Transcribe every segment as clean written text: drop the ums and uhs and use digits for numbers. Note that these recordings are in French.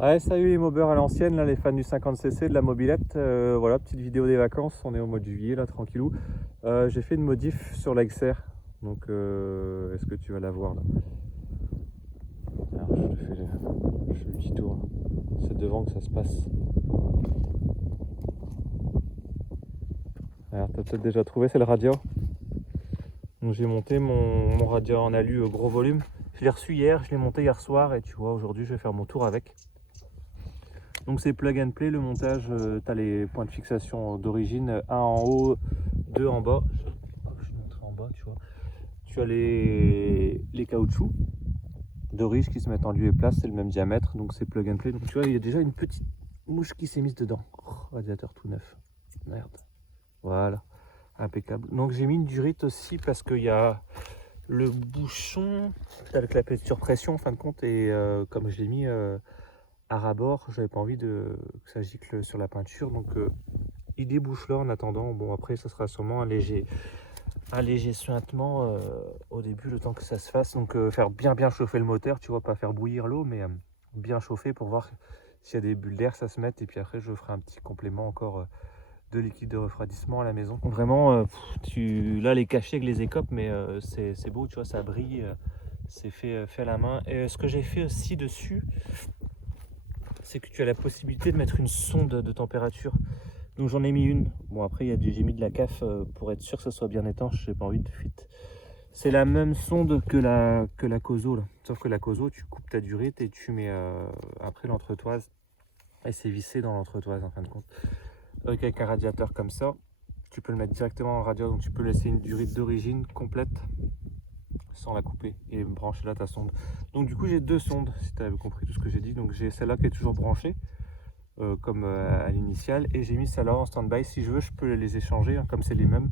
Ouais, salut les mobeurs à l'ancienne, là, les fans du 50cc de la mobilette. Voilà, petite vidéo des vacances, on est au mois de juillet, là, tranquillou. J'ai fait une modif sur la XR, donc est-ce que tu vas la voir là? Alors, je fais le petit tour, là. C'est devant que ça se passe. Alors, t'as peut-être déjà trouvé, c'est le radiateur. Donc j'ai monté mon radiateur en alu gros volume. Je l'ai reçu hier, je l'ai monté hier soir et tu vois, aujourd'hui je vais faire mon tour avec. Donc c'est plug and play le montage, tu as les points de fixation d'origine, un en haut, deux en bas. Je vais montrer en bas, tu vois. Tu as les caoutchoucs d'origine qui se mettent en lieu et place, c'est le même diamètre, donc c'est plug and play. Donc tu vois, il y a déjà une petite mouche qui s'est mise dedans. Oh, radiateur tout neuf. Merde. Voilà, impeccable. Donc j'ai mis une durite aussi parce qu'il y a le bouchon, tu as le clapet de surpression en fin de compte, et comme je l'ai mis à rabord, j'avais pas envie que ça gicle sur la peinture, donc il débouche là en attendant. Bon, après ça sera sûrement un léger suintement au début, le temps que ça se fasse. Donc faire bien chauffer le moteur, tu vois, pas faire bouillir l'eau, mais bien chauffer pour voir s'il y a des bulles d'air, ça se mette. Et puis après je ferai un petit complément encore de liquide de refroidissement à la maison. Donc vraiment là les cachets avec les écopes, mais c'est beau, tu vois, ça brille, c'est fait à la main. Et ce que j'ai fait aussi dessus, c'est que tu as la possibilité de mettre une sonde de température. Donc j'en ai mis une. Bon, après j'ai mis de la CAF pour être sûr que ça soit bien étanche, j'ai pas envie de fuite. C'est la même sonde que la Kozo là. Sauf que la Kozo, tu coupes ta durite et tu mets après l'entretoise, et c'est vissé dans l'entretoise en fin de compte. Avec un radiateur comme ça, tu peux le mettre directement dans le radiateur, donc tu peux laisser une durite d'origine complète sans la couper et brancher là ta sonde. Donc du coup j'ai deux sondes, si tu avais compris tout ce que j'ai dit. Donc j'ai celle-là qui est toujours branchée comme à l'initiale, et j'ai mis celle-là en stand-by. Si je veux, je peux les échanger, hein, comme c'est les mêmes.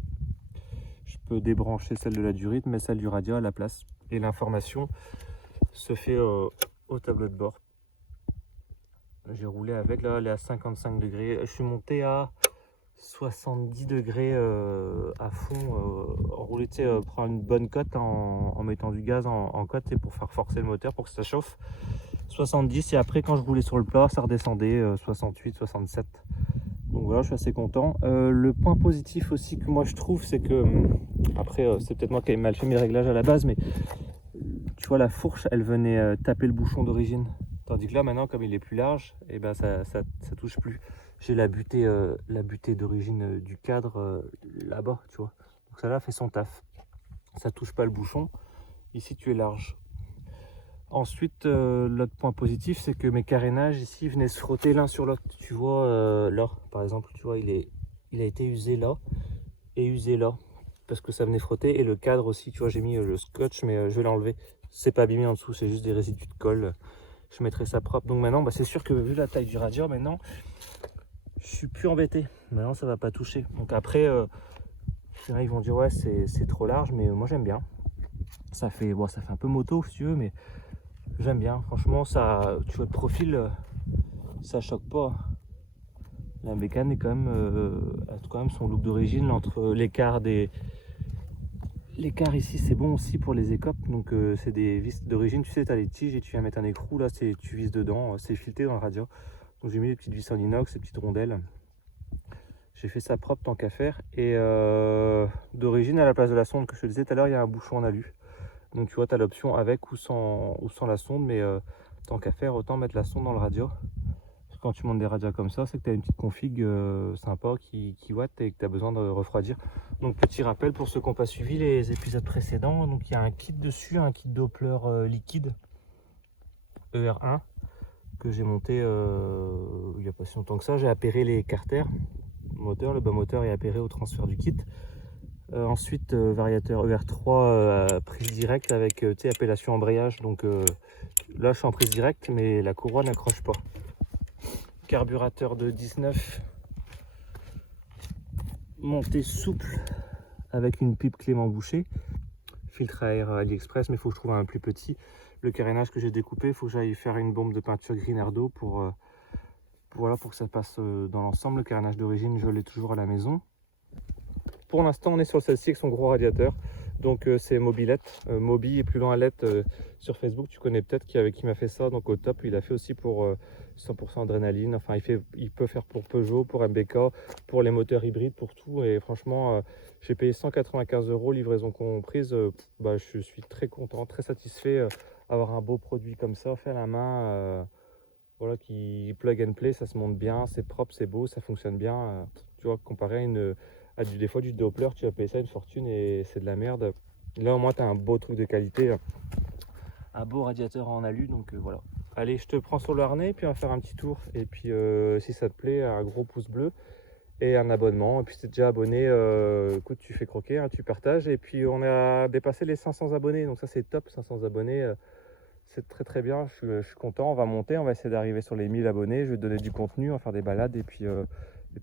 Je peux débrancher celle de la durite, mais celle du radiateur à la place. Et l'information se fait au tableau de bord. J'ai roulé avec, là elle est à 55 degrés. Je suis monté à 70 degrés à fond, enroulé, tu sais, prendre une bonne cote en mettant du gaz en cote, pour faire forcer le moteur pour que ça chauffe. 70, et après quand je roulais sur le plat, ça redescendait 68, 67. Donc voilà, je suis assez content. Le point positif aussi que moi je trouve, c'est que après c'est peut-être moi qui ai mal fait mes réglages à la base, mais tu vois, la fourche elle venait taper le bouchon d'origine, tandis que là maintenant, comme il est plus large, et ben ça touche plus. J'ai la butée d'origine du cadre là-bas, tu vois, donc ça là fait son taf, ça touche pas le bouchon. Ici tu es large. Ensuite, l'autre point positif, c'est que mes carénages ici venaient se frotter l'un sur l'autre. Tu vois, là, par exemple, tu vois, il a été usé là et usé là, parce que ça venait frotter. Et le cadre aussi, tu vois, j'ai mis le scotch, mais je vais l'enlever. C'est pas abîmé en dessous, c'est juste des résidus de colle. Je mettrai ça propre. Donc maintenant, bah, c'est sûr que vu la taille du radiateur, maintenant, je suis plus embêté. Maintenant, ça va pas toucher. Donc après, ils vont dire, ouais, c'est trop large, mais moi, j'aime bien. Ça fait un peu moto, si tu veux, mais j'aime bien. Franchement, ça, tu vois, de profil, ça choque pas. La bécane est quand même, a quand même son look d'origine. Entre l'écart ici, c'est bon aussi pour les écopes. Donc c'est des vis d'origine. Tu sais, tu as les tiges et tu viens mettre un écrou. Là, tu vises dedans. C'est fileté dans le radiateur. Donc j'ai mis des petites vis en inox, ces petites rondelles. J'ai fait ça propre tant qu'à faire. Et d'origine, à la place de la sonde que je te disais tout à l'heure, il y a un bouchon en alu. Donc tu vois, tu as l'option avec ou sans la sonde. Mais tant qu'à faire, autant mettre la sonde dans le radiateur. Quand tu montes des radiateurs comme ça, c'est que tu as une petite config sympa qui watt et que tu as besoin de refroidir. Donc petit rappel pour ceux qui n'ont pas suivi les épisodes précédents, donc il y a un kit dessus, un kit Doppler liquide ER1 que j'ai monté il n'y a pas si longtemps que ça. J'ai appairé les carters moteur, le bas moteur est appairé au transfert du kit. Ensuite variateur ER3 prise directe avec appellation embrayage. Donc là je suis en prise directe, mais la courroie n'accroche pas. Carburateur de 19, monté souple avec une pipe Clément Boucher, filtre à air AliExpress, mais il faut que je trouve un plus petit. Le carénage que j'ai découpé, il faut que j'aille faire une bombe de peinture Grinardo pour que ça passe dans l'ensemble. Le carénage d'origine, je l'ai toujours à la maison. Pour l'instant, on est sur celle-ci avec son gros radiateur. Donc c'est Mobilette, Mobi et plus loin Let sur Facebook, tu connais peut-être qui m'a fait ça, donc au top. Il a fait aussi pour 100% adrénaline, enfin il peut faire pour Peugeot, pour MBK, pour les moteurs hybrides, pour tout. Et franchement, j'ai payé 195 €, livraison comprise. Bah, je suis très content, très satisfait. Avoir un beau produit comme ça, fait à la main, voilà, qui plug and play, ça se monte bien, c'est propre, c'est beau, ça fonctionne bien. Tu vois, comparé des fois du Doppler, tu vas payer ça une fortune et c'est de la merde. Là au moins tu as un beau truc de qualité, un beau radiateur en alu, donc voilà. Allez, je te prends sur le harnais, puis on va faire un petit tour. Et puis si ça te plaît, un gros pouce bleu et un abonnement. Et puis si tu es déjà abonné, écoute, tu fais croquer, hein, tu partages. Et puis on a dépassé les 500 abonnés, donc ça c'est top, 500 abonnés. C'est très très bien, je suis content, on va monter, on va essayer d'arriver sur les 1000 abonnés, je vais te donner du contenu, on va faire des balades et puis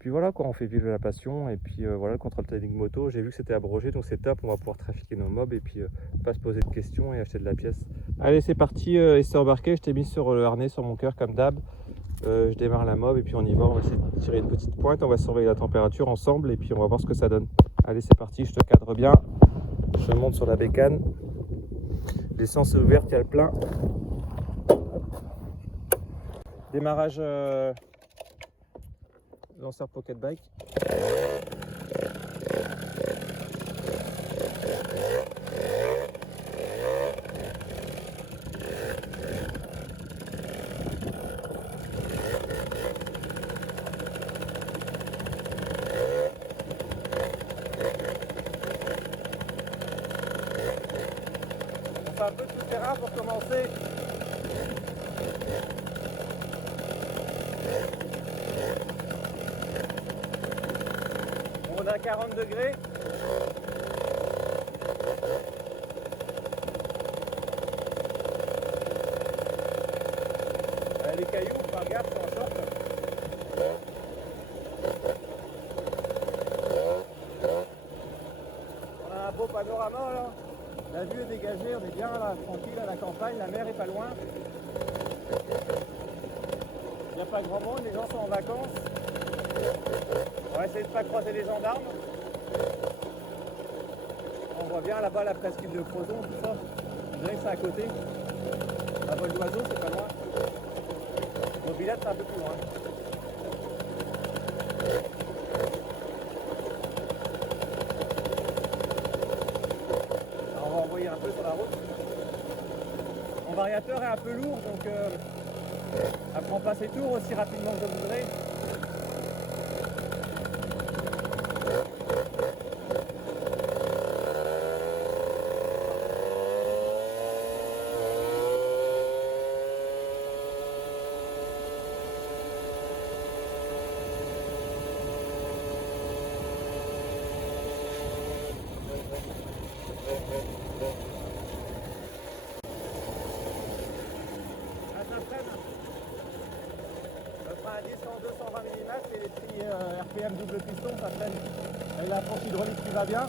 voilà quoi, on fait vivre la passion. Et puis voilà, le contrôle technique moto, j'ai vu que c'était abrogé, donc c'est top, on va pouvoir trafiquer nos mobs et puis pas se poser de questions et acheter de la pièce. Allez, c'est parti, et c'est embarqué, je t'ai mis sur le harnais sur mon cœur comme d'hab. Je démarre la mob et puis on y va, on va essayer de tirer une petite pointe, on va surveiller la température ensemble et puis on va voir ce que ça donne. Allez, c'est parti, je te cadre bien, je monte sur la bécane, l'essence est ouverte, il y a le plein. Démarrage lanceur pocket bike. On fait un peu de tout terrain pour commencer. On est à 40 degrés. Les cailloux, faire gaffe, c'est en short. On a un beau panorama là. La vue est dégagée, on est bien là, tranquille à la campagne, la mer est pas loin. Il n'y a pas grand monde, les gens sont en vacances. On va essayer de ne pas croiser les gendarmes. On voit bien là-bas la presqu'île de Crozon, tout ça. Je dirais que c'est à côté. La vol d'oiseau, c'est pas loin. Mobilette, c'est un peu plus loin. Alors, on va envoyer un peu sur la route. Mon variateur est un peu lourd, donc elle prend pas ses tours aussi rapidement que je voudrais. Et les petits RPM double piston, ça freine. Avec la planche hydraulique qui va bien.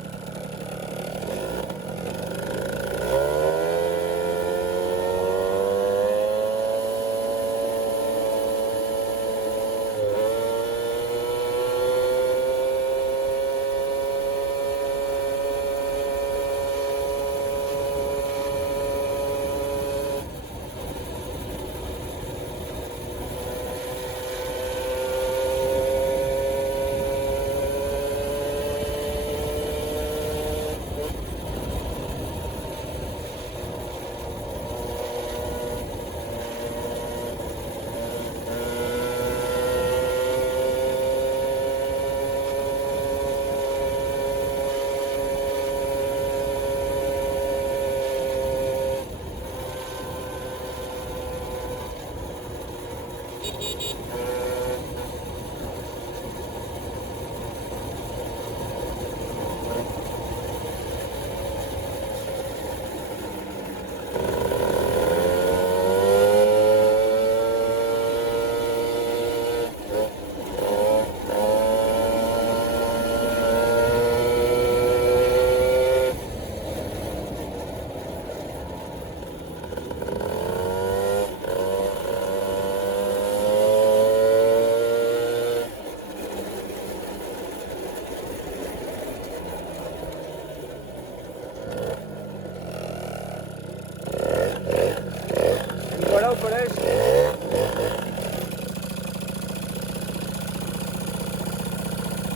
collège.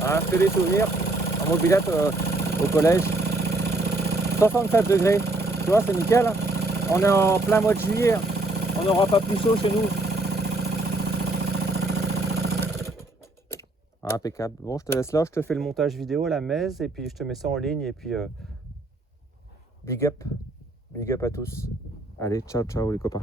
Ah, que des souvenirs en mobilette au collège. 67 degrés, tu vois, c'est nickel. On est en plein mois de juillet, on n'aura pas plus chaud chez nous. Ah, impeccable. Bon, je te laisse là, je te fais le montage vidéo, la messe, et puis je te mets ça en ligne, et puis big up à tous. Allez, ciao, ciao les copains.